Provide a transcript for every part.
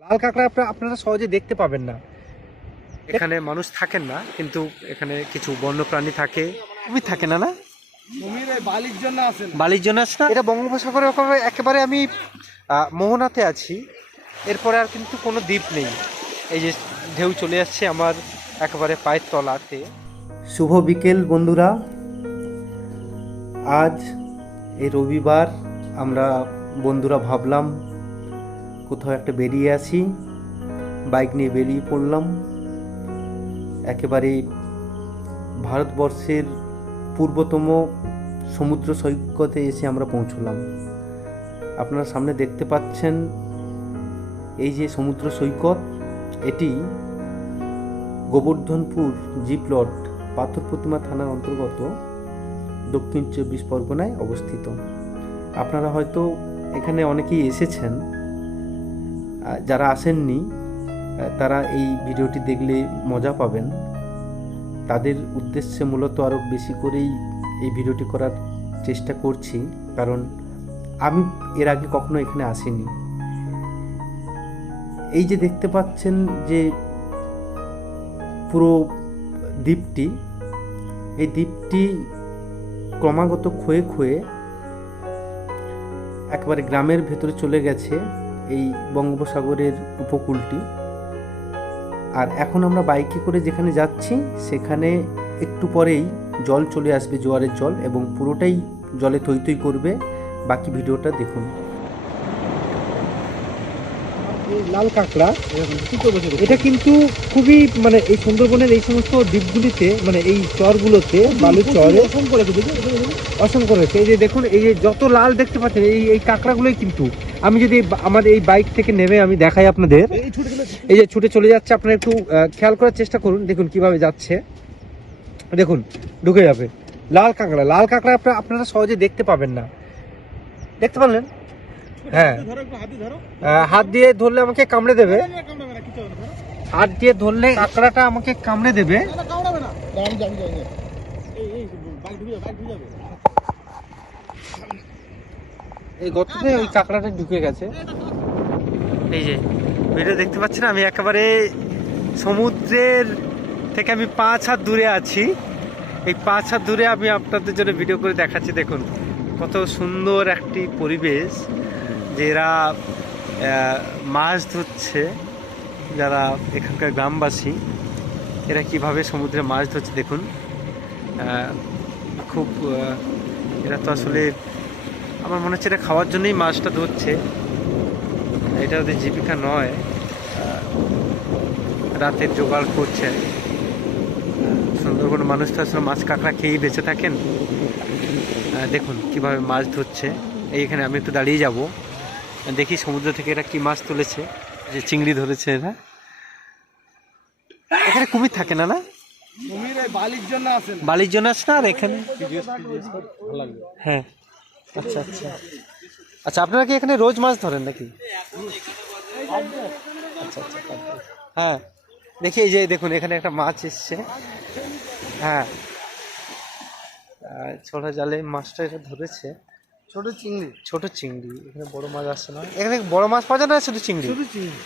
লাল কাঁকড়া আপনারা আপনারা সহজে দেখতে পাবেন না। এখানে মানুষ থাকেন না কিন্তু এখানে কিছু বন্যপ্রাণী থাকে। কুমির থাকে না না? বালির জন্য আসে বালির জন্য আসে না? এটা বঙ্গোপসাগরে একেবারে- একেবারে আমি মোহনাতে আছি। এরপরে আর কিন্তু কোনো দ্বীপ নেই। এই যে ঢেউ চলে যাচ্ছে আমার একেবারে পায়ের তলাতে। শুভ বিকেল বন্ধুরা। আজ এই রবিবার আমরা বন্ধুরা ভাবলাম কোথাও একটা বেরিয়ে আসি, বাইক নিয়ে বেরিয়ে পড়লাম। একেবারে ভারতবর্ষের পূর্বতম সমুদ্র সৈকতে এসে আমরা পৌঁছলাম। আপনারা সামনে দেখতে পাচ্ছেন এই যে সমুদ্র সৈকত, এটি গোবর্ধনপুর জি প্লট পাথর প্রতিমা থানার অন্তর্গত দক্ষিণ চব্বিশ পরগনায় অবস্থিত। আপনারা হয়তো এখানে অনেকেই এসেছেন। যারা আসেননি তারা এই ভিডিওটি দেখলে মজা পাবেন। তাদের উদ্দেশ্যে মূলত আরও বেশি করেই এই ভিডিওটি করার চেষ্টা করছি, কারণ আমি এর আগে কখনো এখানে আসিনি। এই যে দেখতে পাচ্ছেন যে পুরো দ্বীপটি, এই দ্বীপটি ক্রমাগত ক্ষয়ে ক্ষয়ে একবারে গ্রামের ভেতরে চলে গেছে। এই বঙ্গোপসাগরের উপকূলটি। আর এখন আমরা বাইকে করে যেখানে যাচ্ছি সেখানে একটু পরেই জল চলে আসবে জোয়ারের জল এবং পুরোটাই জলে থই থই করবে। বাকি ভিডিওটা দেখুন। লাল কাঁকড়া এটা কিন্তু খুবই মানে এই সুন্দরবনের এই সমস্ত দ্বীপগুলিতে মানে এই চরগুলোতে বালুর চরে অসংখ্য রয়েছে। এই যে দেখুন এই যে যত লাল দেখতে পাচ্ছেন এই এই কাঁকড়াগুলোই কিন্তু আমি যদি আমার এই বাইক থেকে নেমে আমি দেখাই আপনাদের এই যে ছুটে চলে যাচ্ছে আপনারা একটু খেয়াল করার চেষ্টা করুন দেখুন কীভাবে যাচ্ছে দেখুন ঢুকে যাবে লাল কাঁকড়া লাল কাঁকড়া আপনারা আপনারা সহজে দেখতে পাবেন না দেখতে পারলেন হ্যাঁ। হাতে দিয়ে ধরলে আমাকে কামড়ে দেবে। হাত দিয়ে ধরলে কাঁকড়াটা আমাকে কামড়ে দেবে না এই গর্ততে ওই কাঁকড়াটা ঢুকে গেছে। এই যে, ভিডিও দেখতে পাচ্ছেন, আমি একেবারে সমুদ্রের থেকে আমি পাঁচ হাত দূরে আছি। এই পাঁচ হাত দূরে আমি আপনাদের জন্য ভিডিও করে দেখাচ্ছি, দেখুন, কত সুন্দর একটি পরিবেশ যে এরা মাছ ধরছে, যারা এখানকার গ্রামবাসী, এরা কীভাবে সমুদ্রে মাছ ধরছে, দেখুন। খুব এরা তো আসলে আমার মনে হচ্ছে এটা খাওয়ার জন্যই মাছটা ধরছে। এটা ওদের জীবিকা নয়। রাতে জোগাড় করছে। সুন্দরবন মানুষ তো আসলে মাছ কাঁকড়া খেয়েই বেঁচে থাকেন। দেখুন কীভাবে মাছ ধরছে। এইখানে আমি একটু দাঁড়িয়ে যাব। দেখি সমুদ্র থেকে এটা কি মাছ তুলেছে। যে চিংড়ি ধরেছে এরা। এখানে কুমির থাকে না না? বালির জন্য আসে না। বালির জন্য আসে না আর এখানে? হ্যাঁ। আচ্ছা আচ্ছা। আচ্ছা আপনারা কি এখানে রোজ মাছ ধরেন নাকি? আচ্ছা আচ্ছা হ্যাঁ দেখি এই যে দেখুন এখানে একটা মাছ এসছে। হ্যাঁ। ছোট জালে মাছটা এটা ধরেছে। ছোট চিংড়ি। ছোট চিংড়ি এখানে বড় মাছ আসছে না? এখানে বড় মাছ পাওয়া যায় না শুধু চিংড়ি? শুধু চিংড়ি।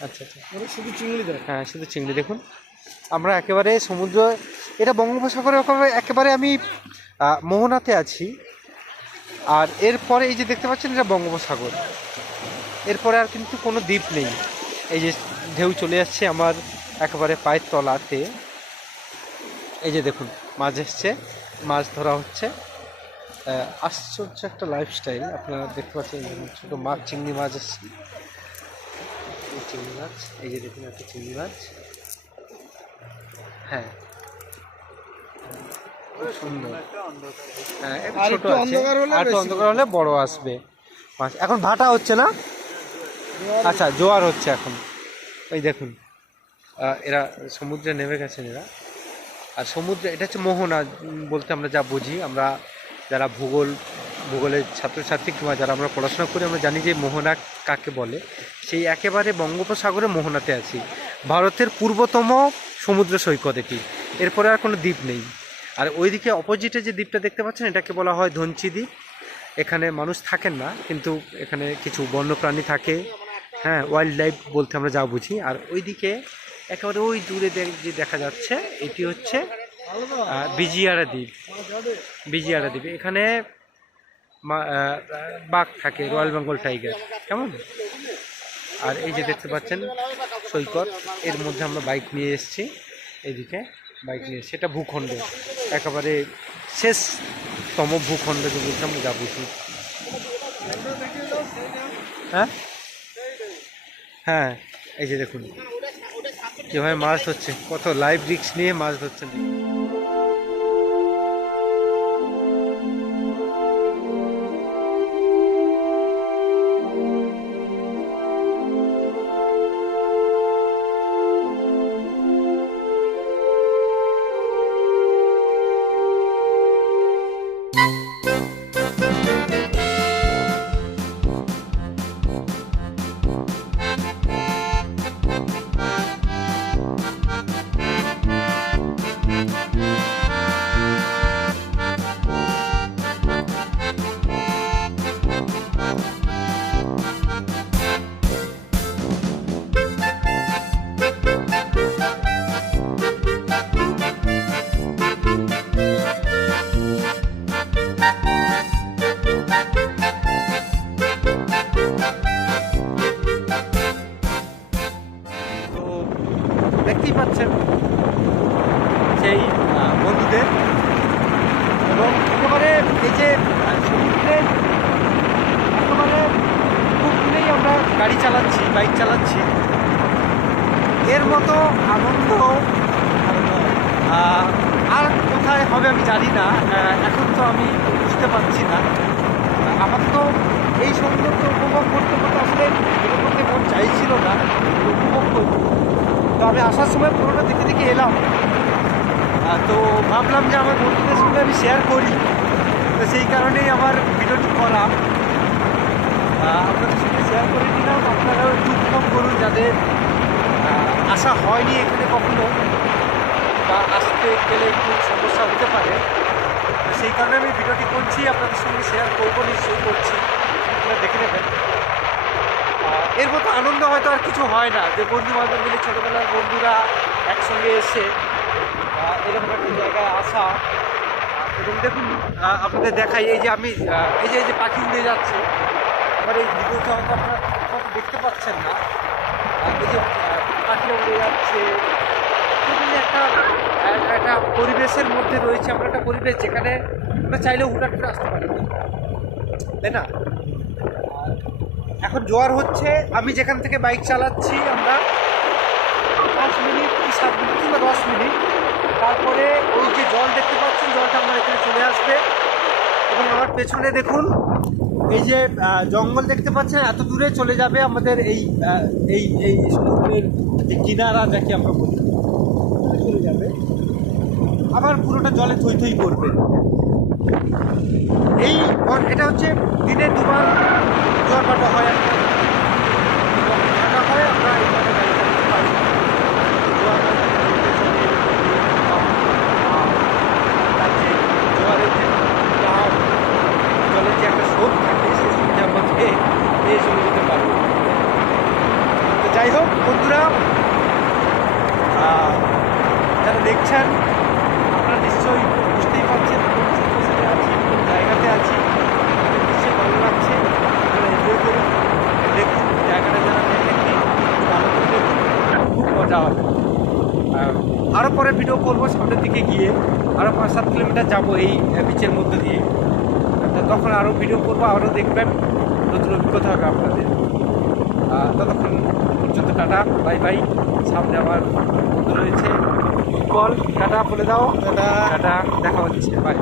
আচ্ছা আচ্ছা। শুধু চিংড়ি দেয় হ্যাঁ শুধু চিংড়ি দেখুন। আমরা একেবারে সমুদ্র এটা বঙ্গোপসাগরে একেবারে- একেবারে আমি মোহনাতে আছি। আর এরপরে এই যে দেখতে পাচ্ছেন এটা বঙ্গোপসাগর। এরপরে আর কিন্তু কোনো দ্বীপ নেই। এই যে ঢেউ চলে যাচ্ছে আমার একেবারে পায়ের তলাতে। এই যে দেখুন, মাছ এসছে, মাছ ধরা হচ্ছে। আশ্চর্য একটা লাইফস্টাইল আপনারা দেখতে পাচ্ছেন ছোটো মাছ, চিংড়ি মাছ এসছে। চিংড়ি মাছ, এই যে দেখুন একটা চিংড়ি মাছ। হ্যাঁ খুব সুন্দর। হ্যাঁ ছোট আছে। অন্ধকার হলে আর অন্ধকার হলে বড় আসবে। মাছ এখন ভাটা হচ্ছে না? আচ্ছা জোয়ার হচ্ছে এখন। ওই দেখুন। এরা সমুদ্রে নেমে গেছেন এরা। আর সমুদ্রে এটা হচ্ছে মোহনা বলতে আমরা যা বুঝি। আমরা যারা ভূগোল ভূগোলের ছাত্রছাত্রী কিংবা যারা আমরা পড়াশোনা করি আমরা জানি যে মোহনা কাকে বলে। সেই একেবারে বঙ্গোপসাগরে মোহনাতে আছি। ভারতের পূর্বতম সমুদ্র সৈকত এটি। এরপরে আর কোনো দ্বীপ নেই। আর ওইদিকে অপোজিটে যে দ্বীপটা দেখতে পাচ্ছেন, এটাকে বলা হয় ধনচি দ্বীপ। এখানে মানুষ থাকেন না, কিন্তু এখানে কিছু বন্যপ্রাণী থাকে। হ্যাঁ ওয়াইল্ড লাইফ বলতে আমরা যা বুঝি। আর ওইদিকে একেবারে ওই দূরে যে দেখা যাচ্ছে, এটি হচ্ছে বিজিয়ারা দ্বীপ। বিজিয়ারা দ্বীপ। এখানে বাঘ থাকে, রয়্যাল বেঙ্গল টাইগার। কেমন? আর এই যে দেখতে পাচ্ছেন, সৈকত। এর মধ্যে আমরা বাইক নিয়ে এসেছি। এইদিকে বাইক নিয়ে সেটা ভূখণ্ড। একেবারে শেষতম ভূখণ্ড যে বলতে আমি যা বুঝি হ্যাঁ? হ্যাঁ এই যে দেখুন। কীভাবে মাছ ধরছে। কত লাইভ রিক্স নিয়ে মাছ ধরছেন এর মতো আনন্দ আর কোথায় হবে আমি জানি না। এখন তো আমি বুঝতে পারছি না। আমার তো এই সৌন্দর্য উপভোগ করতে করতে আসলে এটা করতে মন চাইছিল না উপভোগ করব। তো আমি আসার সময় পুরোটা দেখে দেখে এলাম। তো ভাবলাম যে আমার বন্ধুদের সঙ্গে আমি শেয়ার করি। তো সেই কারণেই আমার ভিডিওটি করা। আপনাদের সঙ্গে শেয়ার করে নিলাম। আপনারাও একটু উপভোগ করুন যাদের আসা হয়নি এখানে কখনো। বা আসতে গেলে একটু সমস্যা হতে পারে। সেই কারণে আমি ভিডিওটি করছি, আপনাদের সঙ্গে শেয়ার করব, নিশ্চয়ই করছি। আপনারা দেখে নেবেন। এর মতো আনন্দ হয়তো আর কিছু হয় না যে বন্ধু বান্ধব মিলে ছোটোবেলার বন্ধুরা একসঙ্গে এসে এরকম একটা জায়গায় আসা। এবং দেখুন আপনাদের দেখাই, এই যে আমি এই যে এই যে পাখি উড়ে যাচ্ছে, আমার এই ভিডিওতে হয়তো আপনারা দেখতে পাচ্ছেন না। এই যে পাখিরা উড়ে যাচ্ছে। একটা একটা পরিবেশের মধ্যে রয়েছে, আমরা একটা পরিবেশ যেখানে আমরা চাইলেও হুটাট করে আসতে পারি। তাই না? এখন জোয়ার হচ্ছে, আমি যেখান থেকে বাইক চালাচ্ছি, আমরা পাঁচ মিনিট কি সাত মিনিট কিংবা দশ মিনিট। তারপরে ওই যে জল দেখতে পাচ্ছেন, জলটা আমার এখানে চলে আসবে। এবং আমার পেছনে দেখুন, এই যে জঙ্গল দেখতে পাচ্ছেন, এত দূরে চলে যাবে আমাদের এই এই এই যে কিনারা যাকে আমরা বলি চলে যাবে। আবার পুরোটা জলে থই থই করবে এই এটা হচ্ছে দিনে দুবার জোয়ার ভাটা হয়। হয় আমরা জলের যে একটা স্রোত সেই তো যাই হোক, বন্ধুরা আহ, যারা দেখছেন, আপনারা নিশ্চয়ই বুঝতেই পারছেন আছি জায়গাতে আছি ভালো লাগছে, আপনারা জায়গাটা যারা খুব মজা হবে। আরও পরে ভিডিও করব সামনের দিকে গিয়ে আরও পাঁচ সাত কিলোমিটার যাব এই বিচের মধ্যে দিয়ে। তখন আরও ভিডিও করব আরও দেখবেন, নতুন অভিজ্ঞতা হবে আপনাদের। ততক্ষণ পর্যন্ত টাটা, বাই বাই, সামনে আবার বন্ধু রয়েছে। বল টাটা বলে দাও টাটা। টাটা দেখা হচ্ছে বাই